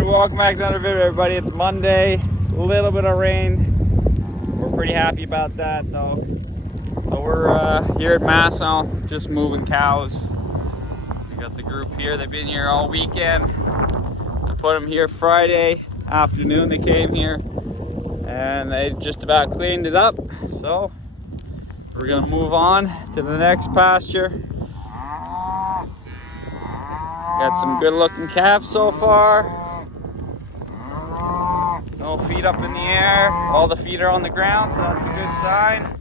Alright, welcome back to another video, everybody. It's Monday, a little bit of rain. We're pretty happy about that though. So we're here at Masson, just moving cows. We got the group here, they've been here all weekend. I put them here Friday afternoon, they came here. And they just about cleaned it up. So we're gonna move on to the next pasture. Got some good looking calves so far. No feet up in the air. All the feet are on the ground, so that's a good sign.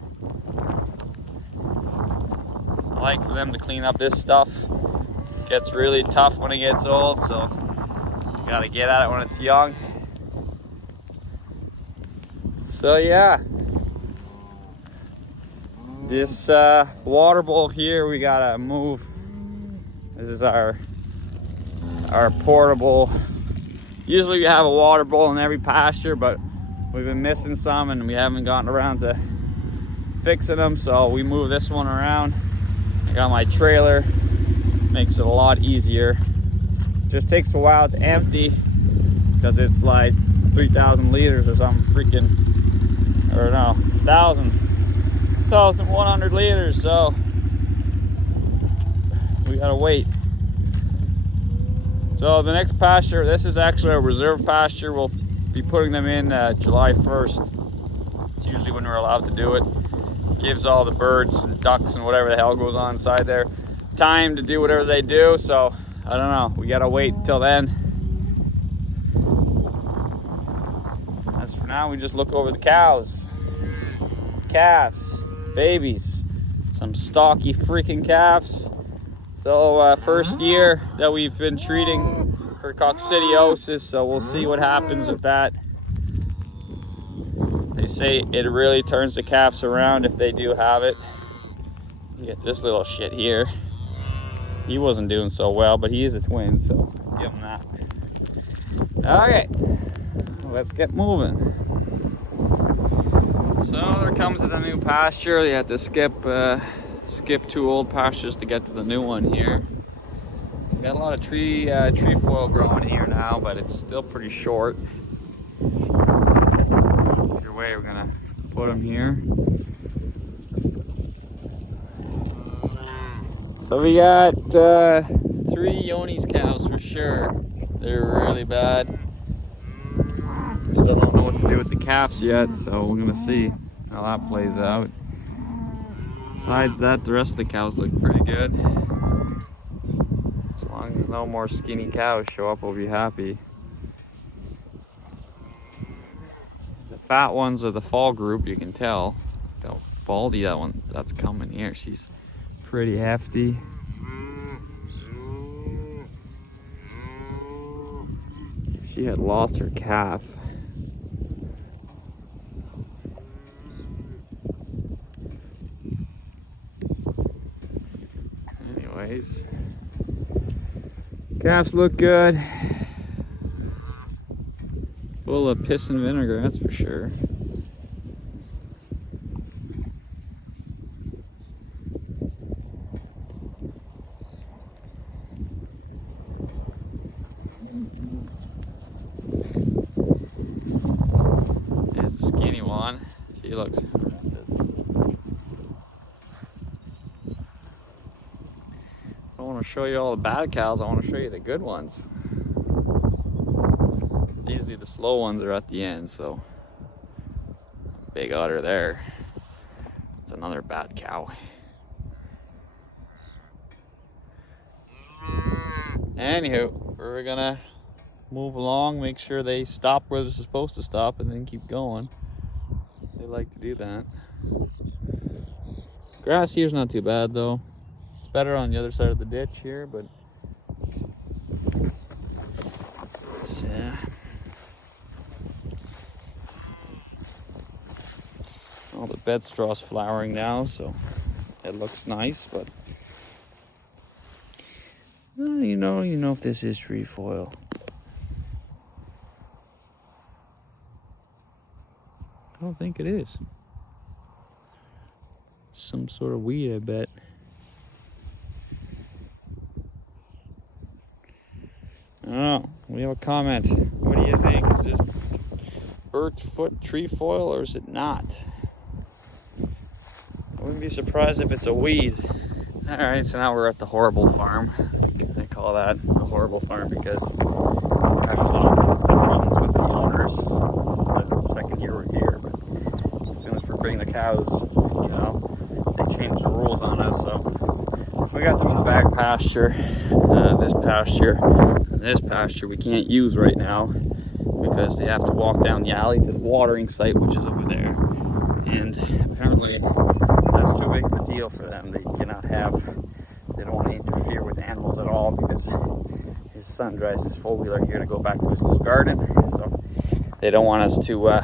I like for them to clean up this stuff. It gets really tough when it gets old, so you gotta get at it when it's young. So yeah, this water bowl here we gotta move. This is our portable. Usually we have a water bowl in every pasture, but we've been missing some and we haven't gotten around to fixing them, so we move this one around. I got my trailer, makes it a lot easier. Just takes a while to empty because it's like 3,000 liters or something freaking, or no, 1,100 liters, so we gotta wait. So the next pasture, this is actually a reserve pasture. We'll be putting them in July 1st. It's usually when we're allowed to do it. Gives all the birds and ducks and whatever the hell goes on inside there time to do whatever they do. So I don't know, we gotta wait until then. As for now, we just look over the cows, calves, babies, some stocky freaking calves. So first year that we've been treating for coccidiosis, so we'll see what happens with that. They say it really turns the calves around if they do have it. You get this little shit here. He wasn't doing so well, but he is a twin, so give him that. Okay, let's get moving. So there comes to the new pasture. They had to skip 2 old pastures to get to the new one here. Got a lot of trefoil growing here now, but it's still pretty short. Either way, we're gonna put them here. So we got 3 Yoni's cows for sure. They're really bad. Still don't know what to do with the calves yet, so we're gonna see how that plays out. Besides that, the rest of the cows look pretty good. As long as no more skinny cows show up, we'll be happy. The fat ones are the fall group, you can tell. Look how baldy that's coming here. She's pretty hefty. She had lost her calf. Anyways, calves look good. Full of piss and vinegar, that's for sure. There's the skinny one. She looks horrendous. I don't want to show you all the bad cows, I want to show you the good ones. Usually the slow ones are at the end, so big udder there. It's another bad cow. Anywho, we're gonna move along, make sure they stop where they're supposed to stop, and then keep going. They like to do that. Grass here's not too bad though. It's better on the other side of the ditch here, but it's all the bed straw's flowering now, so it looks nice, but you know if this is trefoil. I don't think it is. Some sort of weed, I bet. Oh, we have a comment. What do you think? Is this birch foot trefoil or is it not? I wouldn't be surprised if it's a weed. Alright, so now we're at the horrible farm. I call that the horrible farm because we're having a lot of problems with the owners. This is the second year we're here, but as soon as we're bringing the cows, they change the rules on us. So we got them in the back pasture. This pasture we can't use right now because they have to walk down the alley to the watering site, which is over there. And apparently that's too big of a deal for them. They don't want to interfere with animals at all because his son drives his four-wheeler here to go back to his little garden. So they don't want us to,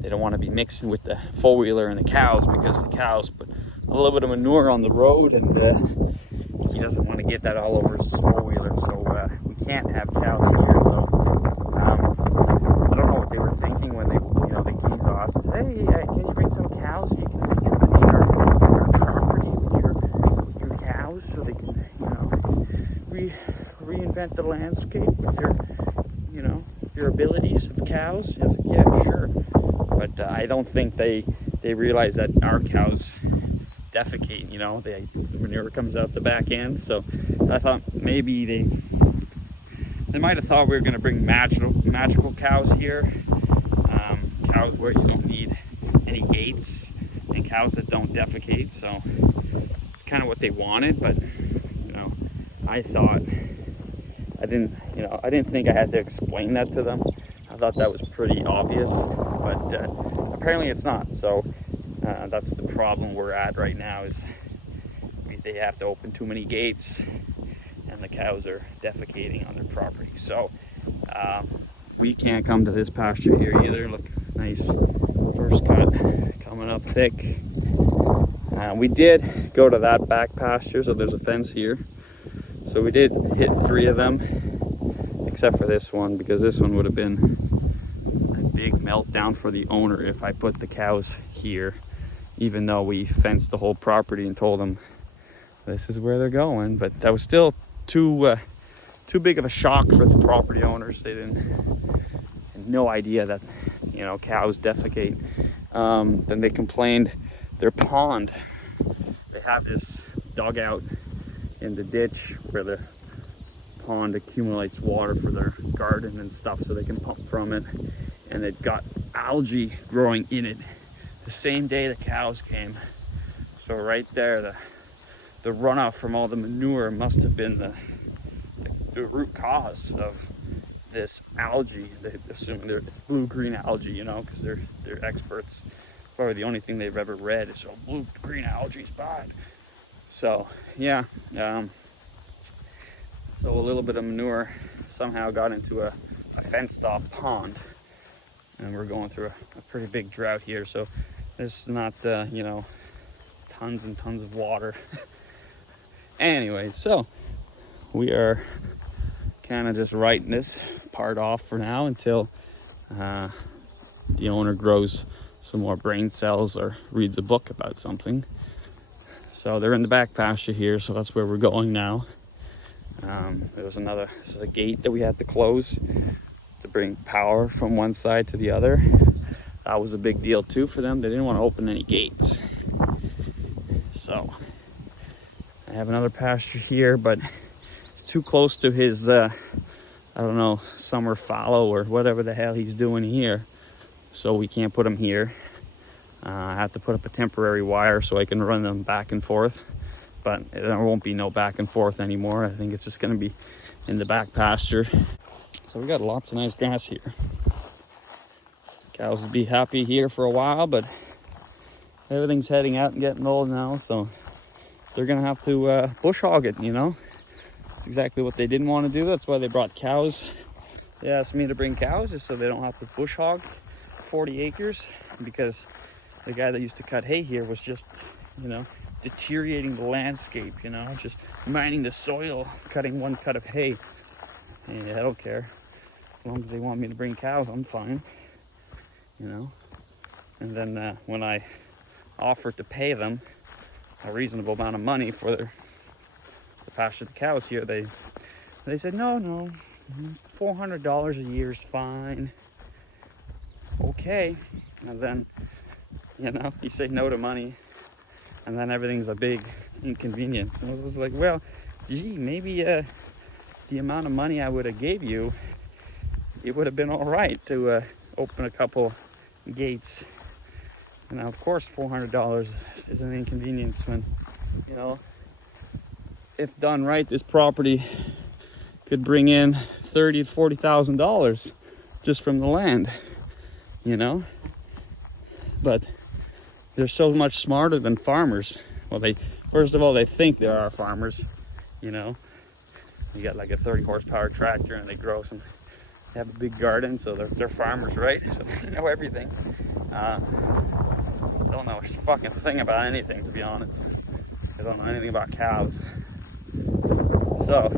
they don't want to be mixing with the four-wheeler and the cows because the cows put a little bit of manure on the road and he doesn't want to get that all over his four-wheeler. So we can't have cows here. So I don't know what they were thinking when they came to us and said, hey, can you bring some cows so you can rejuvenate our property with your cows so they can, reinvent the landscape with your abilities of cows? I was like, yeah, sure. But I don't think they realize that our cows defecate, the manure comes out the back end. So I thought maybe they might have thought we were going to bring magical cows here. Cows where you don't need any gates and cows that don't defecate. So it's kind of what they wanted, but I thought I didn't think I had to explain that to them. I thought that was pretty obvious, but apparently it's not. So that's the problem we're at right now is they have to open too many gates and the cows are defecating on their property. So we can't come to this pasture here either. Look, nice first cut coming up thick. We did go to that back pasture, so there's a fence here. So we did hit 3 of them, except for this one, because this one would have been a big meltdown for the owner if I put the cows here, even though we fenced the whole property and told them this is where they're going. But that was still too big of a shock for the property owners. They had no idea that cows defecate. Then they complained their pond, they have this dugout in the ditch where the pond accumulates water for their garden and stuff so they can pump from it, and it got algae growing in it the same day the cows came. So right there, the runoff from all the manure must have been the root cause of this algae. They assume it's blue-green algae, because they're experts. Probably the only thing they've ever read is, oh, blue-green algae is bad. So yeah, so a little bit of manure somehow got into a fenced-off pond, and we're going through a pretty big drought here. So there's not tons and tons of water. Anyway, so we are kind of just writing this part off for now until the owner grows some more brain cells or reads a book about something. So they're in the back pasture here, so that's where we're going now. There was this is a gate that we had to close to bring power from one side to the other. That was a big deal too for them. They didn't want to open any gates. So I have another pasture here, but it's too close to his summer fallow or whatever the hell he's doing here. So we can't put him here. I have to put up a temporary wire so I can run them back and forth, but there won't be no back and forth anymore. I think it's just going to be in the back pasture. So we got lots of nice grass here. Cows will be happy here for a while, but everything's heading out and getting old now, so they're going to have to bush hog it, It's exactly what they didn't want to do. That's why they brought cows. They asked me to bring cows just so they don't have to bush hog 40 acres, because the guy that used to cut hay here was just, deteriorating the landscape, just mining the soil, cutting one cut of hay. And I don't care. As long as they want me to bring cows, I'm fine, And then when I offered to pay them a reasonable amount of money for the pasture the cows here, they They said, no, $400 a year is fine. Okay. And then, you say no to money, and then everything's a big inconvenience. And I was like, well, gee, maybe the amount of money I would have gave you, it would have been all right to open a couple gates. Of course, $400 is an inconvenience when, if done right, this property could bring in $30,000 to $40,000 just from the land, But they're so much smarter than farmers. Well, first of all, they think they are farmers, You got like a 30 horsepower tractor, and they grow some. They have a big garden, so they're farmers, right? So they know everything. Don't know a fucking thing about anything, to be honest. They don't know anything about cows. So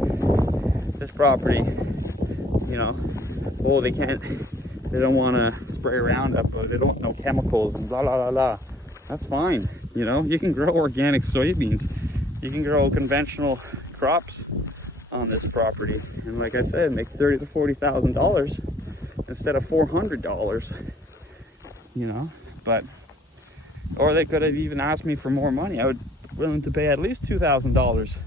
this property, they don't want to spray Roundup, or they don't know chemicals and blah blah blah blah. That's fine. You can grow organic soybeans. You can grow conventional crops on this property, and like I said, make $30,000 to $40,000 instead of $400. But or they could have even asked me for more money. I would be willing to pay at least $2,000,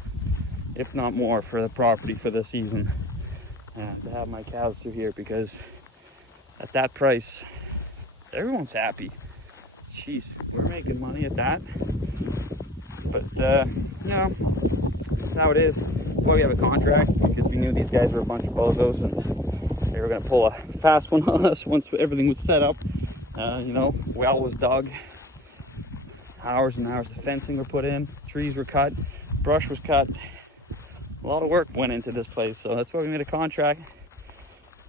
if not more, for the property for the season, to have my cows through here, because at that price, everyone's happy. Jeez, we're making money at that. But that's how it is. That's why we have a contract, because we knew these guys were a bunch of bozos and they were going to pull a fast one on us once everything was set up. Well was dug, hours and hours of fencing were put in, trees were cut, brush was cut. A lot of work went into this place, so that's why we made a contract.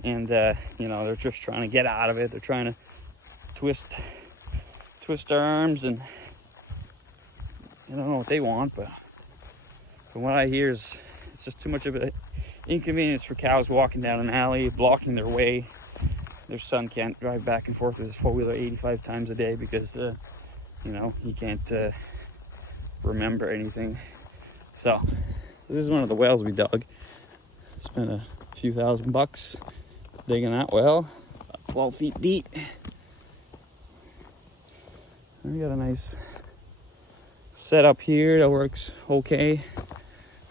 And they're just trying to get out of it. They're trying to twist their arms, and I don't know what they want, but from what I hear is it's just too much of an inconvenience for cows walking down an alley, blocking their way. Their son can't drive back and forth with his four-wheeler 85 times a day because he can't remember anything. So this is one of the wells we dug. Spent a few $1,000 digging that well, about 12 feet deep. And we got a nice setup here that works okay.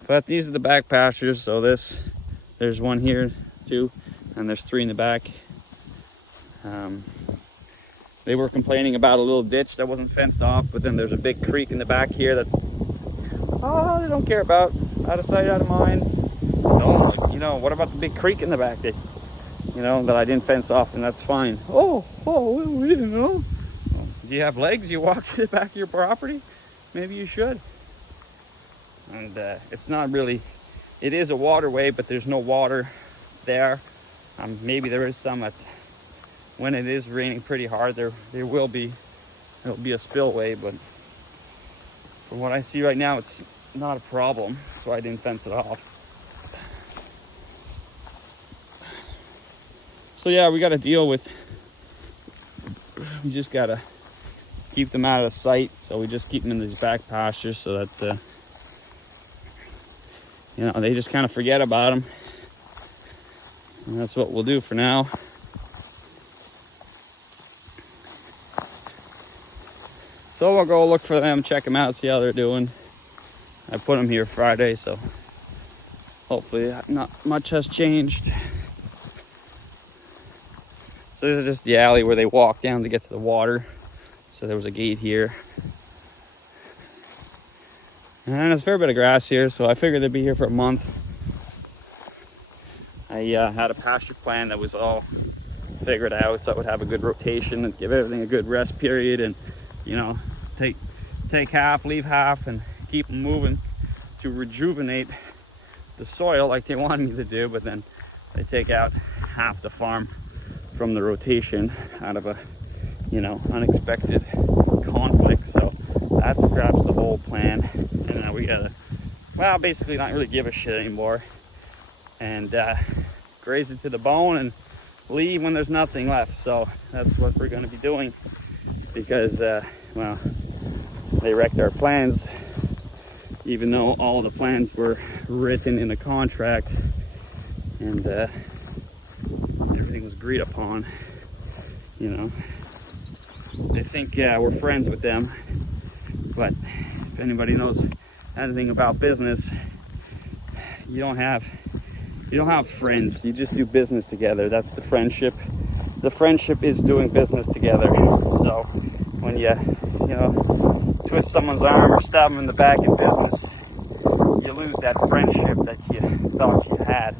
But these are the back pastures, so there's one here too, and there's 3 in the back. They were complaining about a little ditch that wasn't fenced off, but then there's a big creek in the back here that they don't care about. Out of sight, out of mind. What about the big creek in the back that I didn't fence off, and that's fine. We didn't know. Do you have legs? You walk to the back of your property? Maybe you should. And it's not really, it is a waterway, but there's no water there. Maybe there is some when it is raining pretty hard, there'll be a spillway, but from what I see right now, it's not a problem, so I didn't fence it off. So yeah, we got to deal with, we just got to keep them out of sight, so we just keep them in these back pastures so that they just kind of forget about them, and that's what we'll do for now. So we'll go look for them, check them out, see how they're doing. I put them here Friday, so hopefully not much has changed. So this is just the alley where they walk down to get to the water. So there was a gate here. And there's a fair bit of grass here, so I figured they'd be here for a month. I had a pasture plan that was all figured out, so I would have a good rotation and give everything a good rest period, and take half, leave half, and keep them moving to rejuvenate the soil like they wanted me to do. But then they take out half the farm from the rotation out of a unexpected conflict. So that scraps the whole plan, and now we gotta basically not really give a shit anymore and graze it to the bone and leave when there's nothing left. So that's what we're going to be doing, because they wrecked our plans, even though all the plans were written in a contract and everything was agreed upon. You know, they think we're friends with them, but if anybody knows anything about business, you don't have friends. You just do business together. That's the friendship. The friendship is doing business together. So when you twist someone's arm or stab them in the back in business, you lose that friendship that you thought you had.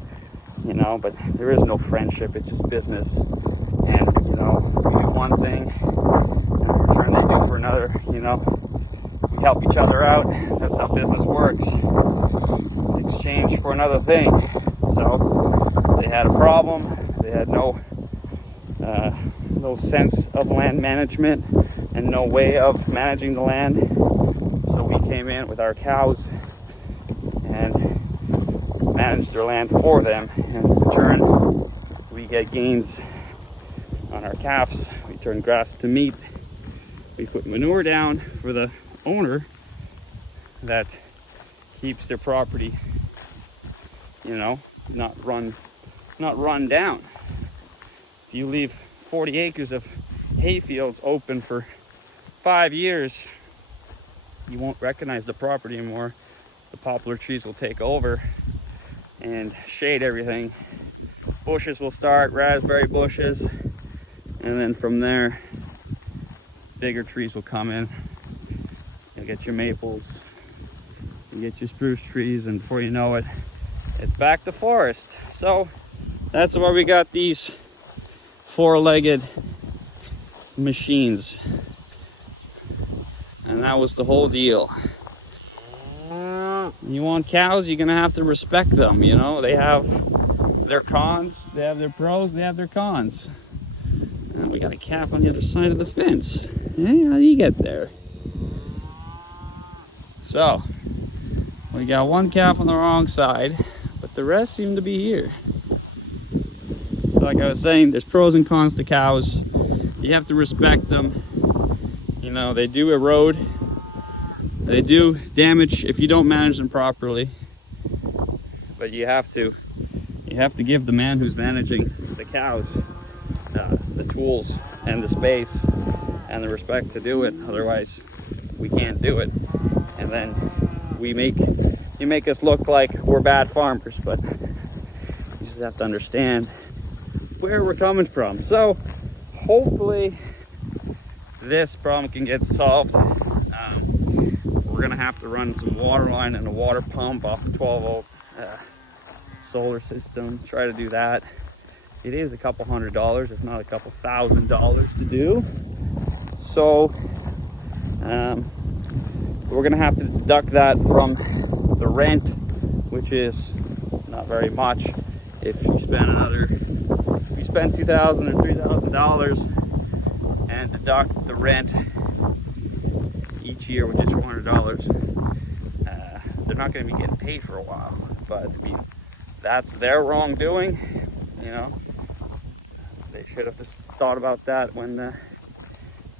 You know, but there is no friendship. It's just business. And you know, we do one thing, and in return they do for another. You know, we help each other out. That's how business works. Exchange for another thing. So they had a problem. They had no sense of land management and no way of managing the land. So we came in with our cows and managed their land for them. And in return, we get gains on our calves. We turn grass to meat. We put manure down for the owner that keeps their property, you know, not run down. If you leave 40 acres of hay fields open for 5 years, you won't recognize the property anymore. The poplar trees will take over and shade everything. Bushes will start, raspberry bushes, and then from there, bigger trees will come in. You'll get your maples, you get your spruce trees, and before you know it, it's back to forest. So that's why we got these four-legged machines, and that was the whole deal. You want cows, you're gonna have to respect them. You know, they have their cons, they have their pros, they have their cons. And we got a calf on the other side of the fence. Hey, how do you get there? So we got one calf on the wrong side, but the rest seem to be here. So like I was saying, there's pros and cons to cows. You have to respect them. You know, they do erode. They do damage if you don't manage them properly. But you have to give the man who's managing the cows the tools and the space and the respect to do it. Otherwise, we can't do it. And then you make us look like we're bad farmers, but you just have to understand where we're coming from. So hopefully this problem can get solved. We're gonna have to run some water line and a water pump off a 12-volt solar system. Try to do that. It is a couple $100, if not a couple $1,000 to do. So we're gonna have to deduct that from the rent, which is not very much. If you spend $2,000 or $3,000 and deduct the rent each year, which is $400, they're not going to be getting paid for a while. But I mean, that's their wrongdoing. You know, they should have just thought about that when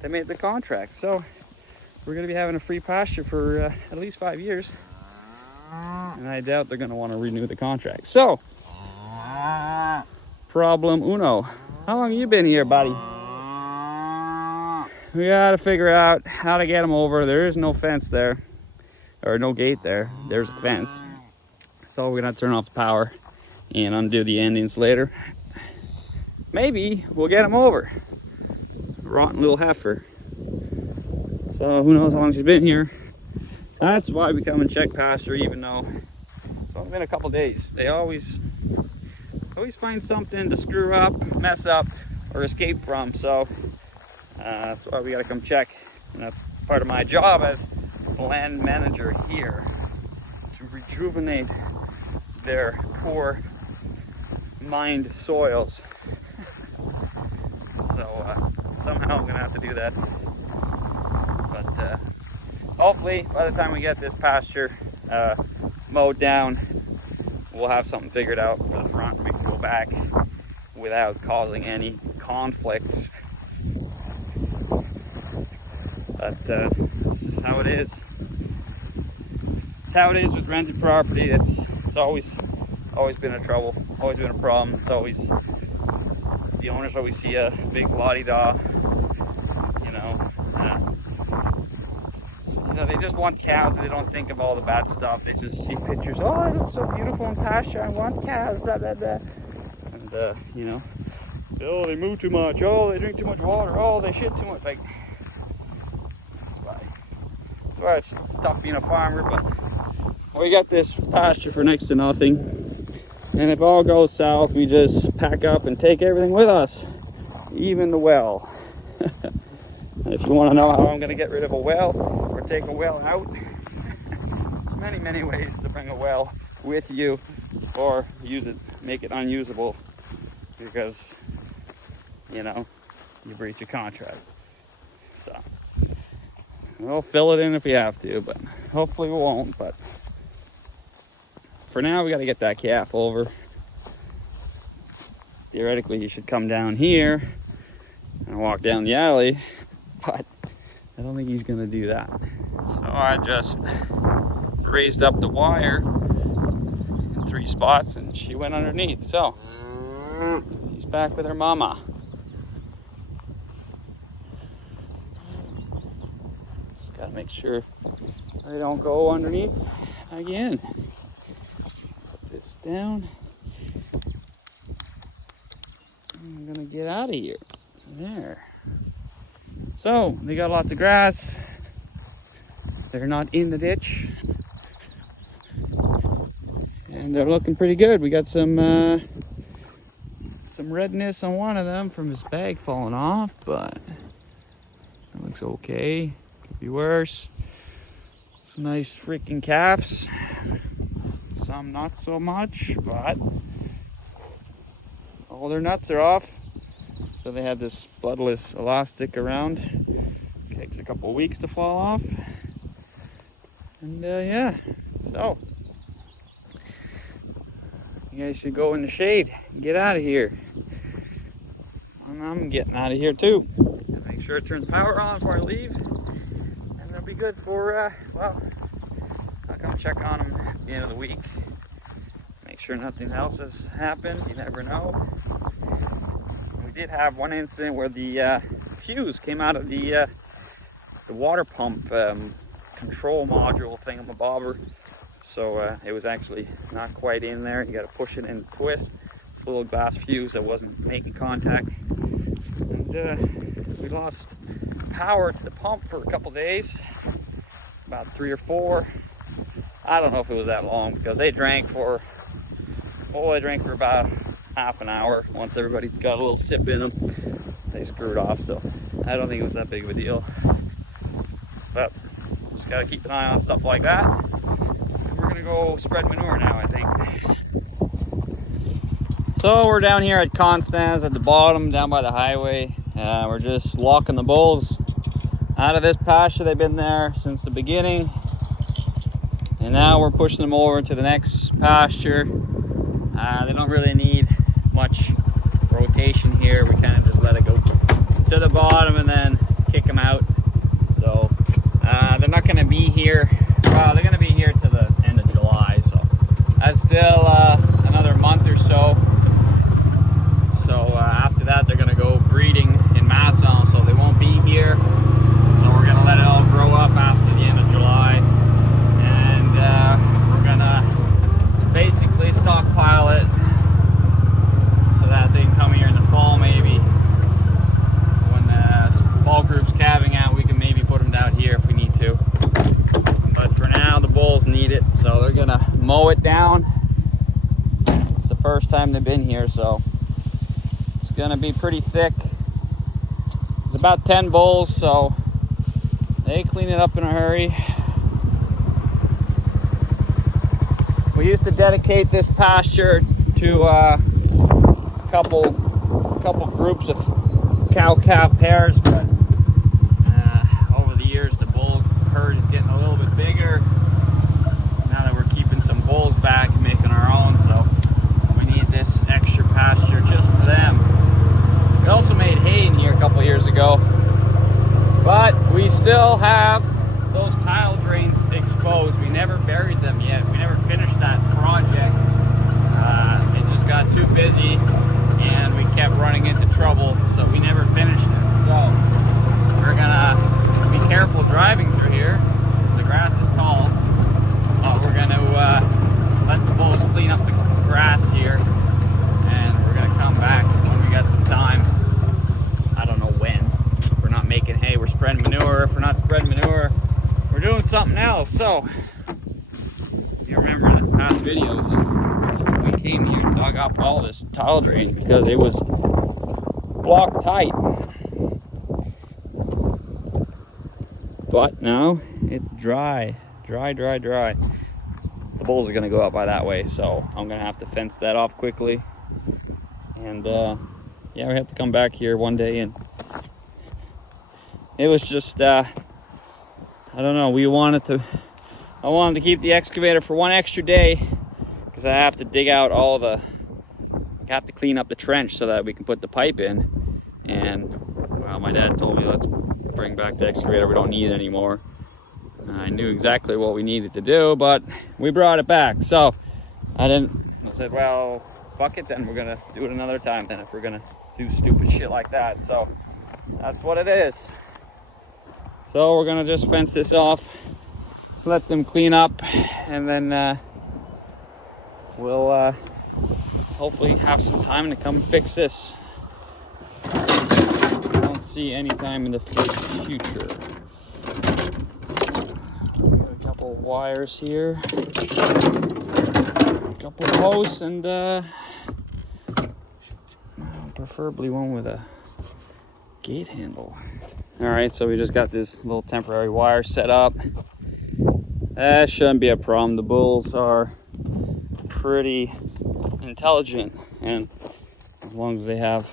they made the contract. So we're going to be having a free pasture for at least 5 years, and I doubt they're going to want to renew the contract. So problem uno. How long have you been here, buddy? We got to figure out how to get them over. There is no fence there, or no gate there. There's a fence. So we're going to turn off the power and undo the endings later. Maybe we'll get him over. Rotten little heifer. So who knows how long she's been here. That's why we come and check pasture, even though it's only been a couple days. They always find something to screw up, mess up, or escape from. So that's why we got to come check. And that's part of my job as a land manager here, to rejuvenate their poor mined soils. So somehow I'm gonna have to do that. But hopefully by the time we get this pasture mowed down, we'll have something figured out for the front. We can go back without causing any conflicts. But that's just how it is. It's how it is with rented property. It's always always been a trouble, always been a problem. It's always, the owners always see a big la-di-da, you know. So, you know, they just want cows and they don't think of all the bad stuff. They just see pictures, oh, it looks so beautiful in pasture, I want cows, blah, blah, blah. And, you know, oh, they move too much, oh, they drink too much water, oh, they shit too much. Like, that's why it's tough being a farmer, but we got this pasture for next to nothing. And if all goes south, we just pack up and take everything with us, even the well. And if you want to know how I'm going to get rid of a well or take a well out, there's many ways to bring a well with you or use it, make it unusable because, you know, you breach a contract. So we'll fill it in if we have to, but hopefully we won't. But for now, we got to get that calf over. Theoretically, he should come down here and walk down the alley, but I don't think he's going to do that. So I just raised up the wire in 3 spots and she went underneath. So he's back with her mama. Just got to make sure they don't go underneath again. Put this down. I'm gonna get out of here. There. So they got lots of grass. They're not in the ditch, and they're looking pretty good. We got some redness on one of them from his bag falling off, but it looks okay. Could be worse. Some nice freaking calves. Some not so much, but all their nuts are off. So they had this bloodless elastic around. It takes a couple of weeks to fall off. And yeah, so you guys should go in the shade and get out of here. And I'm getting out of here too. And make sure to turn the power on before I leave. And they'll be good for, well, I'll come check on them at the end of the week. Make sure nothing else has happened. You never know. We did have one incident where the fuse came out of the water pump control module thingamabobber. So it was actually not quite in there. You got to push it and twist. This little glass fuse that wasn't making contact. And we lost power to the pump for a couple days, about 3 or 4. I don't know if it was that long because they drank for about half an hour. Once everybody got a little sip in them, they screwed off. So I don't think it was that big of a deal. But just gotta keep an eye on stuff like that. And we're gonna go spread manure now, I think. So we're down here at Constance at the bottom, down by the highway. We're just locking the bulls out of this pasture. They've been there since the beginning. And now we're pushing them over to the next pasture. They don't really need much rotation here. We kind of just let it go to the bottom and then kick them out. So they're not going to be here. Well, they're going to be here to the end of July. So that's still another month or so. So after that, they're going to go breeding in Masson. So they won't be here. So we're going to let it all grow up after the end of July. And we're going to basically stockpile it so that they can come here in the fall maybe. When the fall group's calving out, we can maybe put them down here if we need to. But for now, the bulls need it, so they're going to mow it down. It's the first time they've been here, so it's going to be pretty thick. It's about 10 bulls, so they clean it up in a hurry. We used to dedicate this pasture to a couple groups of cow-calf pairs, but over the years the bull herd is getting a little bit bigger. Now that we're keeping some bulls back and making our own, so we need this extra pasture just for them. We also made hay in here a couple years ago, but we still have those tile drains exposed. We never buried them yet. We never finished that project. Well, so you remember in the past videos, we came here and dug up all this tile drain because it was blocked tight. But now it's dry. The bulls are gonna go out by that way, so I'm gonna have to fence that off quickly. And yeah, we have to come back here one day, and it was just I don't know, I wanted to keep the excavator for one extra day because I have to dig out I have to clean up the trench so that we can put the pipe in. And well, my dad told me, let's bring back the excavator, we don't need it anymore. I knew exactly what we needed to do, but we brought it back. So I said, well, fuck it then, we're gonna do it another time then if we're gonna do stupid shit like that. So that's what it is. So we're gonna just fence this off, let them clean up, and then we'll hopefully have some time to come fix this. I don't see any time in the future. Got a couple of wires here, a couple of posts, and preferably one with a gate handle. All right, so we just got this little temporary wire set up. That shouldn't be a problem. The bulls are pretty intelligent, and as long as they have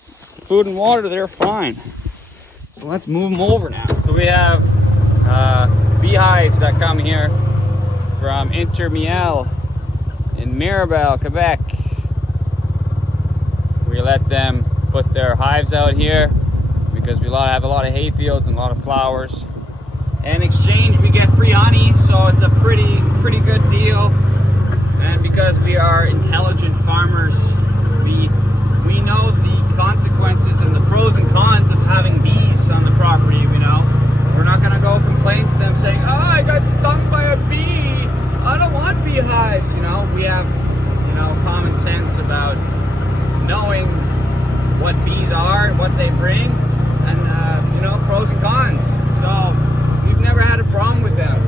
food and water, they're fine. So let's move them over now. So we have beehives that come here from Intermiel in Mirabel, Quebec. We let them put their hives out here because we have a lot of hay fields and a lot of flowers. In exchange, we get free honey, so it's a pretty good deal. And because we are intelligent farmers, we know the consequences and the pros and cons of having bees on the property. We're not gonna go complain to them saying, "Oh, I got stung by a bee. I don't want beehives." We have common sense about knowing what bees are, what they bring, and pros and cons. So we've never had a problem with them.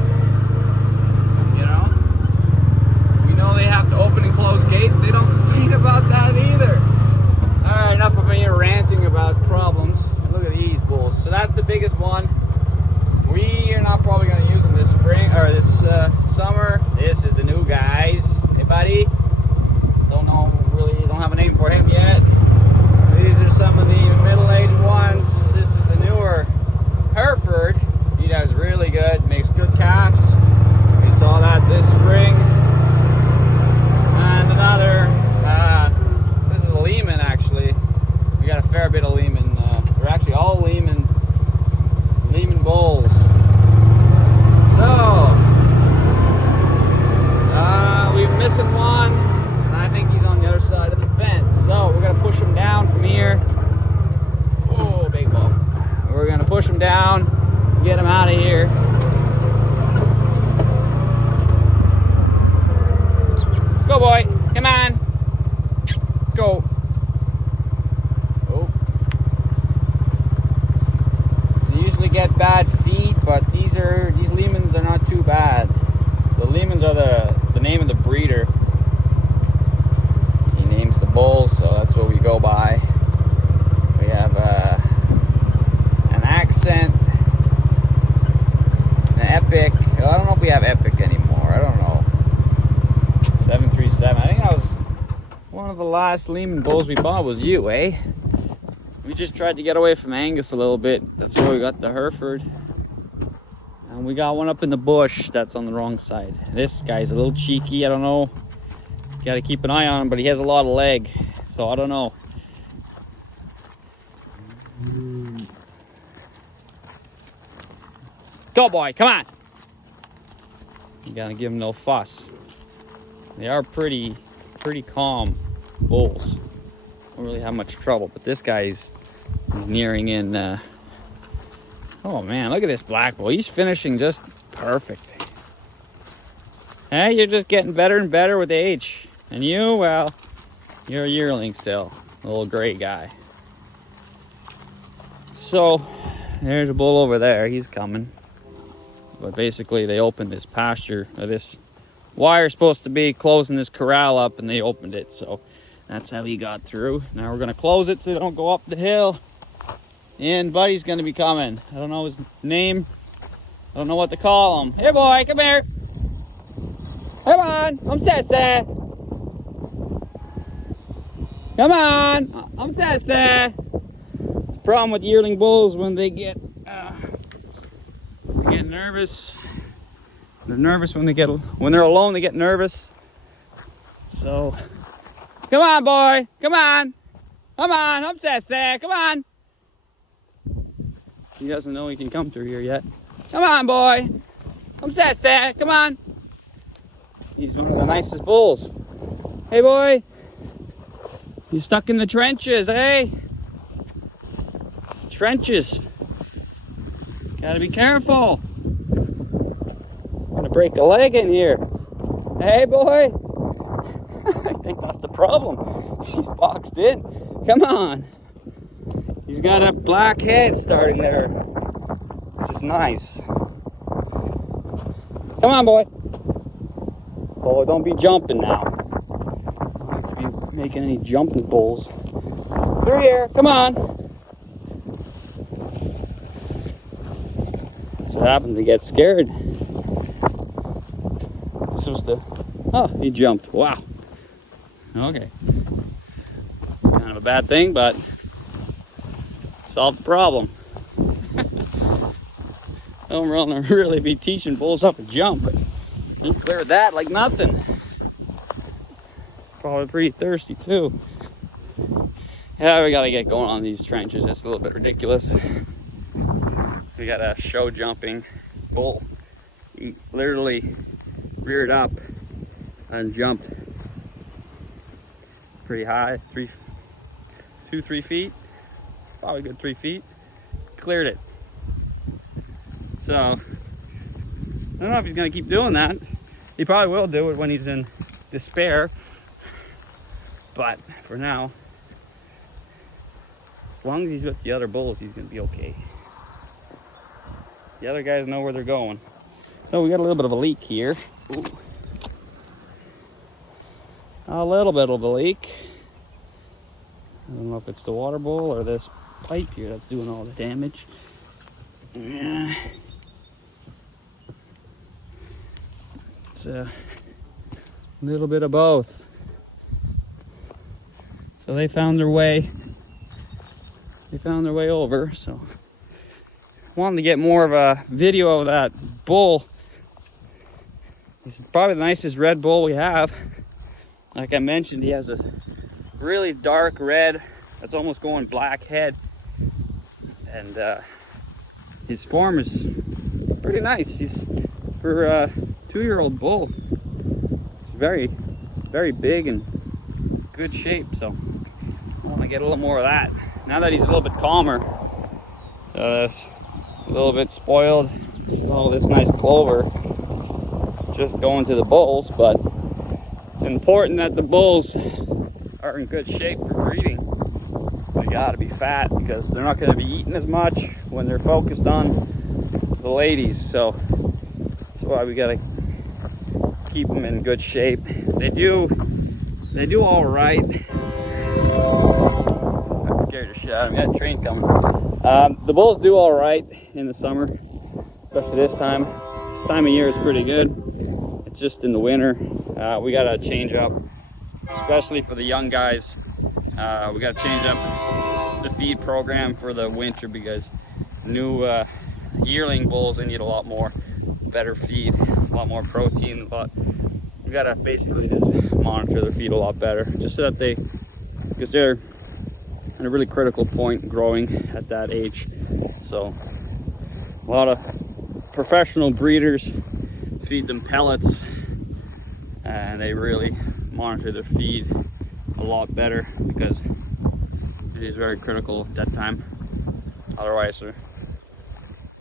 We know they have to open and close gates. They don't complain about that either. All right, enough of me ranting about problems. Look at these bulls. So that's the biggest one. We are not probably going to use them this spring or this summer. This is the new guys. Hey, buddy. Don't have a name for him yet. These are some of the middle-aged ones. This is the newer Hereford. He does really good, makes good calves. We saw that this spring. And another, this is a Lehman actually. We got a fair bit of Lehman. They're actually all Lehman bulls. So, we're missing one, and I think he's on the other side of the fence. So we're gonna push him down from here. Oh, big bull. We're gonna push him down, get him out of here. Let's go, boy. Come on. Let's go. Oh. They usually get bad feet, but these Lehmans are not too bad. So Lehmans are the name of the breeder. He names the bulls, so that's what we go by. We have an Accent, an Epic. I don't know if we have Epic anymore. I don't know. 737. I think that was one of the last Lehman bulls we bought. Was you, eh? We just tried to get away from Angus a little bit. That's where we got the Hereford. And we got one up in the bush that's on the wrong side. This guy's a little cheeky. I don't know. Got to keep an eye on him, but he has a lot of leg. So I don't know. Go, boy. Come on. You got to give him no fuss. They are pretty calm bulls. Don't really have much trouble, but this guy's nearing in. Oh man, look at this black bull. He's finishing just perfect. Hey, you're just getting better and better with age. And you, well, you're a yearling still, a little gray guy. So there's a bull over there. He's coming. but basically they opened this pasture, or this wire supposed to be closing this corral up, and they opened it, so that's how he got through. Now we're gonna close it so they don't go up the hill, and Buddy's gonna be coming. I don't know his name, I don't know what to call him. Hey boy, come here, come on, I'm Sessa, come on, I'm Sessa. The problem with yearling bulls, when they get nervous. They're nervous when they're alone. They get nervous. So, come on, boy. Come on. Come on. I'm Sessa. Come on. He doesn't know he can come through here yet. Come on, boy. I'm Sessa. Come on. He's one of the nicest bulls. Hey, boy. You're stuck in the trenches, eh? Trenches. Gotta be careful. Gonna break a leg in here. Hey, boy. I think that's the problem. He's boxed in. Come on. He's got a black head starting there, which is nice. Come on, boy. Oh, don't be jumping now. I don't like to be making any jumping bulls. Through here. Come on. So happened to get scared. Oh, he jumped. Wow. Okay. It's kind of a bad thing, but solved the problem. Don't really be teaching bulls how to jump, but he cleared that like nothing. Probably pretty thirsty too. Yeah, we gotta get going on these trenches. It's a little bit ridiculous. We got a show jumping bull. He literally reared up and jumped pretty high, 3 feet, probably a good 3 feet, cleared it. So, I don't know if he's gonna keep doing that. He probably will do it when he's in despair, but for now, as long as he's with the other bulls, he's gonna be okay. The other guys know where they're going. So we got a little bit of a leak here. Ooh. A little bit of a leak. I don't know if it's the water bowl or this pipe here that's doing all the damage. Yeah. It's a little bit of both. So they found their way. They found their way over. So wanted to get more of a video of that bull. He's probably the nicest red bull we have. Like I mentioned, he has this really dark red that's almost going black head, and his form is pretty nice. He's for a 2-year-old bull. It's very, very big and good shape. So I want to get a little more of that now that he's a little bit calmer. That's a little bit spoiled. All this nice clover just going to the bulls, but it's important that the bulls are in good shape for breeding. They gotta be fat because they're not gonna be eating as much when they're focused on the ladies. So that's why we gotta keep them in good shape. They do all right. That scared the shit out of me. That train coming. The bulls do all right in the summer, especially this time. This time of year is pretty good. It's just in the winter. We gotta change up, especially for the young guys. We gotta change up the feed program for the winter because new yearling bulls, they need a lot more better feed, a lot more protein, but we gotta basically just monitor their feed a lot better, just so that because they're at a really critical point growing at that age. So a lot of professional breeders feed them pellets, and they really monitor their feed a lot better because it is very critical at that time. Otherwise it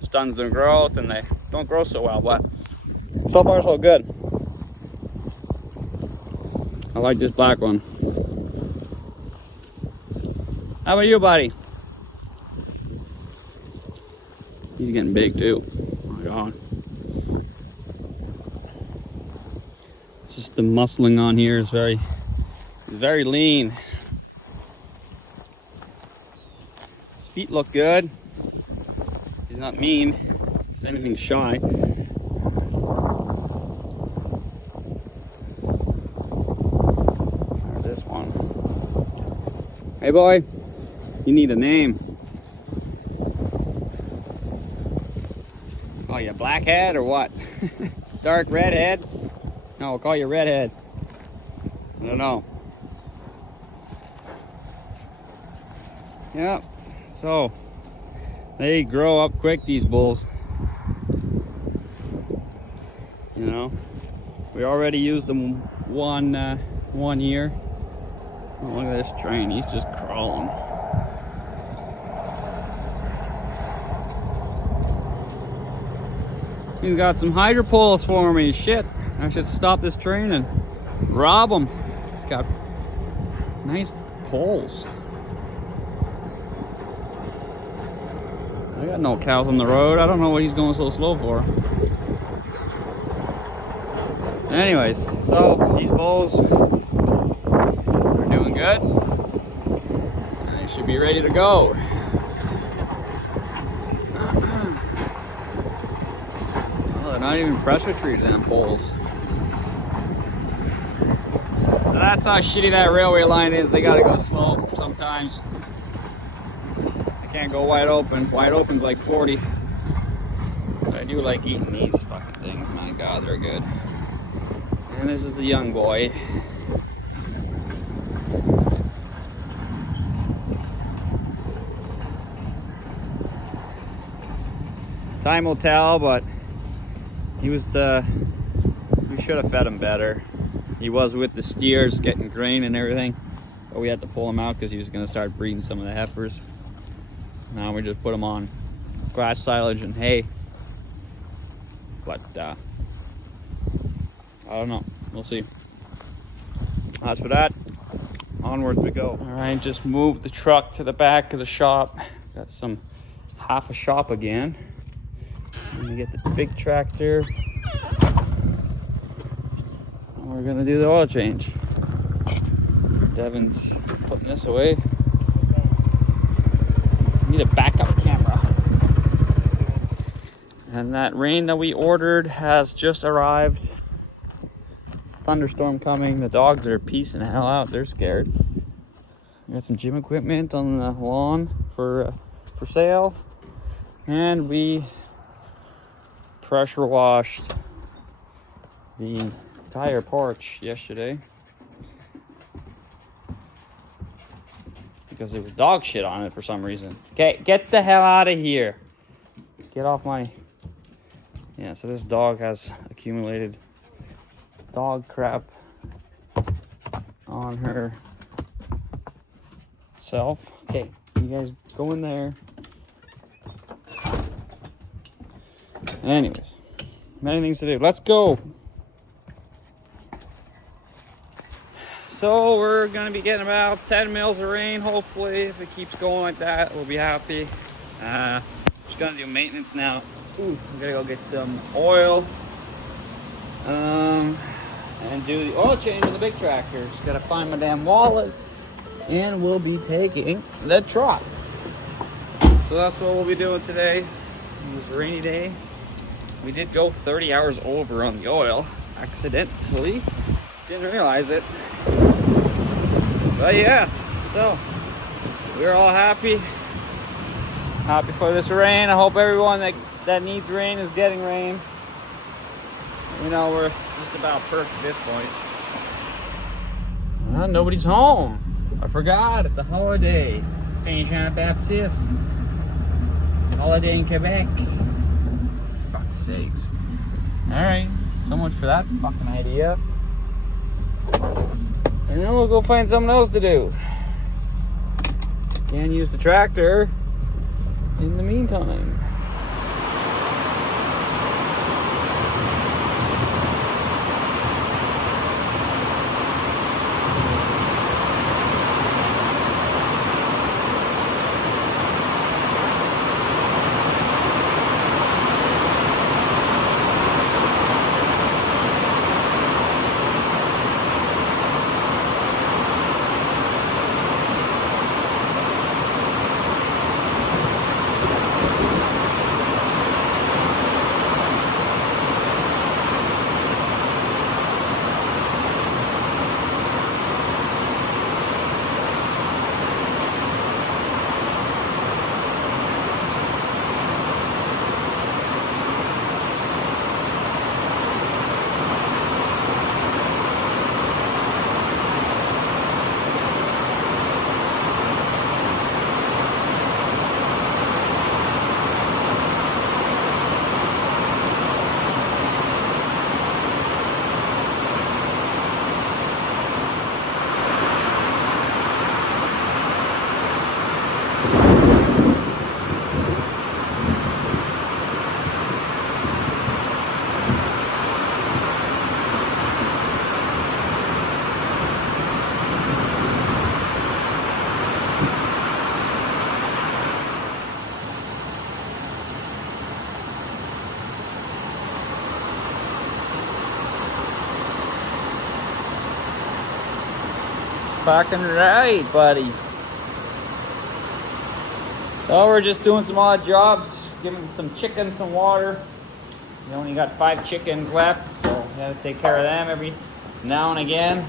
stuns their growth and they don't grow so well. But so far so good. I like this black one. How about you, buddy? He's getting big too. Oh my God. the muscling on here is very lean. His feet look good. He's not mean. He's anything shy. There's this one. Hey boy, you need a name. Call you Blackhead or what? Dark Redhead? No, we'll call you Redhead. I don't know. Yep. So they grow up quick, these bulls. You know, we already used them one year. Oh, look at this train. He's just crawling. He's got some hydro poles for me. Shit, I should stop this train and rob him. He's got nice poles. I got no cows on the road. I don't know what he's going so slow for. Anyways, so these bulls are doing good. They should be ready to go. Oh, they're not even pressure treated, them poles. So that's how shitty that railway line is. They gotta go slow sometimes. Can't go wide open. Wide open's like 40. But I do like eating these fucking things. My God, they're good. And this is the young boy. Time will tell, but he was we should have fed him better. He was with the steers getting grain and everything, but we had to pull him out because he was going to start breeding some of the heifers. Now we just put them on grass silage and hay. But I don't know. We'll see. As for that, onwards we go. All right, just moved the truck to the back of the shop. Got some half a shop again. I'm gonna get the big tractor. And we're gonna do the oil change. Devin's putting this away. Need a backup camera. And that rain that we ordered has just arrived. Thunderstorm coming. The dogs are piecing the hell out. They're scared. We got some gym equipment on the lawn for sale. And we pressure washed the entire porch yesterday. Because there was dog shit on it for some reason. Okay, get the hell out of here. Get off my... Yeah, so this dog has accumulated dog crap on her self. Okay, you guys go in there. Anyways, many things to do. Let's go. So we're gonna be getting about 10 mils of rain, hopefully. If it keeps going like that, we'll be happy. Just gonna do maintenance now. Ooh, I'm gonna go get some oil. And do the oil change on the big tractor. Just gotta find my damn wallet. And we'll be taking the truck. So that's what we'll be doing today. It was a rainy day. We did go 30 hours over on the oil, accidentally. Didn't realize it. But yeah, so we're all happy for this rain. I hope everyone that needs rain is getting rain. You know, we're just about perfect at this point. Well, nobody's home. I forgot, it's a holiday. Saint Jean Baptiste. Holiday in Quebec. Fuck's sakes. Alright, so much for that fucking idea. And then we'll go find something else to do. Can't use the tractor in the meantime. fucking right, buddy. So we're just doing some odd jobs, giving some chickens some water. We only got 5 chickens left, so we gotta take care of them every now and again.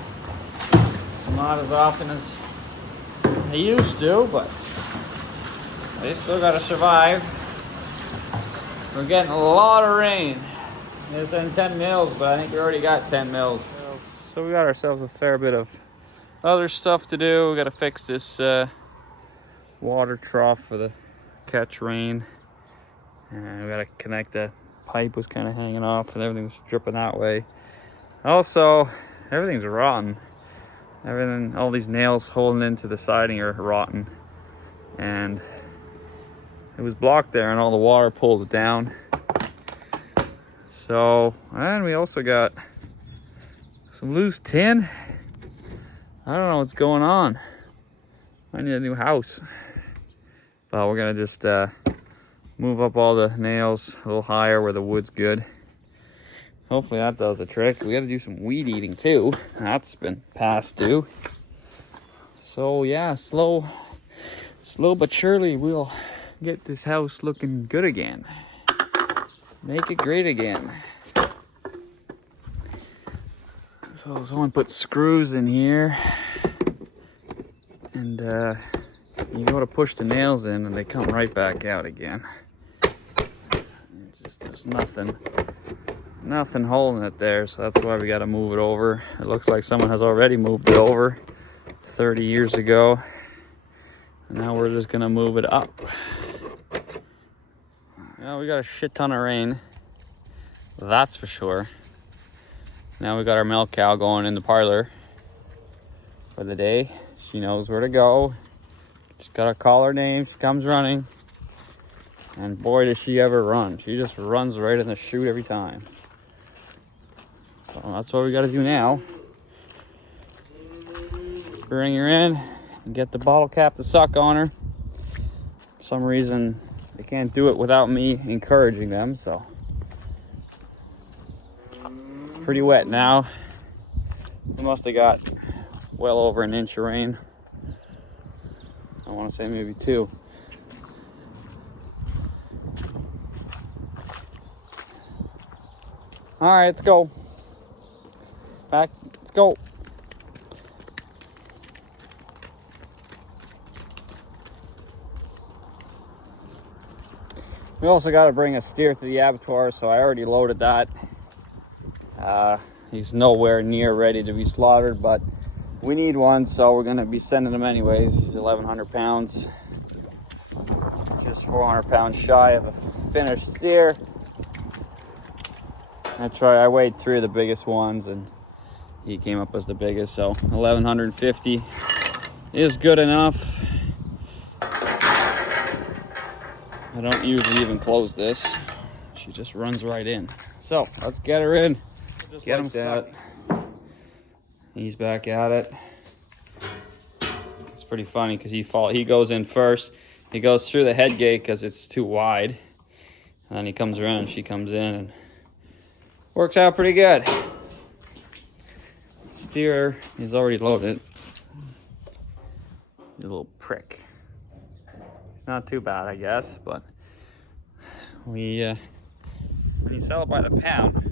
Not as often as they used to, but they still gotta survive. We're getting a lot of rain. It's in 10 mils, but I think we already got 10 mils. So we got ourselves a fair bit of other stuff to do. We gotta fix this water trough for the catch rain, and we gotta connect the pipe. Was kind of hanging off and everything was dripping that way. Also, everything's rotten. Everything, all these nails holding into the siding are rotten, and it was blocked there and all the water pulled it down. So, and we also got some loose tin. I don't know what's going on. I need a new house. But we're gonna just move up all the nails a little higher where the wood's good. Hopefully that does the trick. We gotta do some weed eating too. That's been past due. So yeah, slow but surely we'll get this house looking good again. Make it great again. So someone put screws in here, and you go to push the nails in and they come right back out again. It's just, there's nothing holding it there, so that's why we got to move it over. It looks like someone has already moved it over 30 years ago, and now we're just gonna move it up. Now we got a shit ton of rain, that's for sure. Now we got our milk cow going in the parlor for the day. She knows where to go. Just gotta call her name, she comes running. And boy, does she ever run. She just runs right in the chute every time. So that's what we gotta do now. Bring her in and get the bottle cap to suck on her. For some reason, they can't do it without me encouraging them, so. It's pretty wet now. We must have got well over an inch of rain. I want to say maybe 2. All right, let's go. Back, let's go. We also got to bring a steer to the abattoir, so I already loaded that. He's nowhere near ready to be slaughtered, but we need one, so we're gonna be sending him anyways. He's 1,100 pounds, just 400 pounds shy of a finished steer. I weighed 3 of the biggest ones, and he came up as the biggest, so 1,150 is good enough. I don't usually even close this. She just runs right in. So let's get her in. Get him set. He's back at it. It's pretty funny because he goes in first. He goes through the head gate because it's too wide, and then he comes around and she comes in, and works out pretty good. Steer is already loaded. A little prick. Not too bad, I guess, but when you sell it by the pound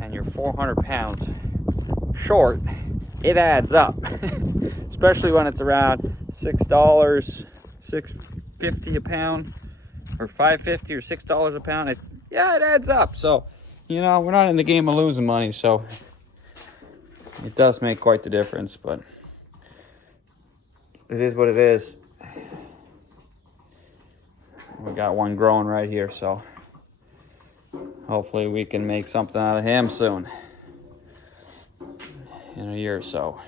and you're 400 pounds short, it adds up. Especially when it's around $6, $6.50 a pound, or $5.50 or $6 a pound. It adds up. So, you know, we're not in the game of losing money, so it does make quite the difference, but it is what it is. We got one growing right here, so hopefully we can make something out of him soon, in a year or so.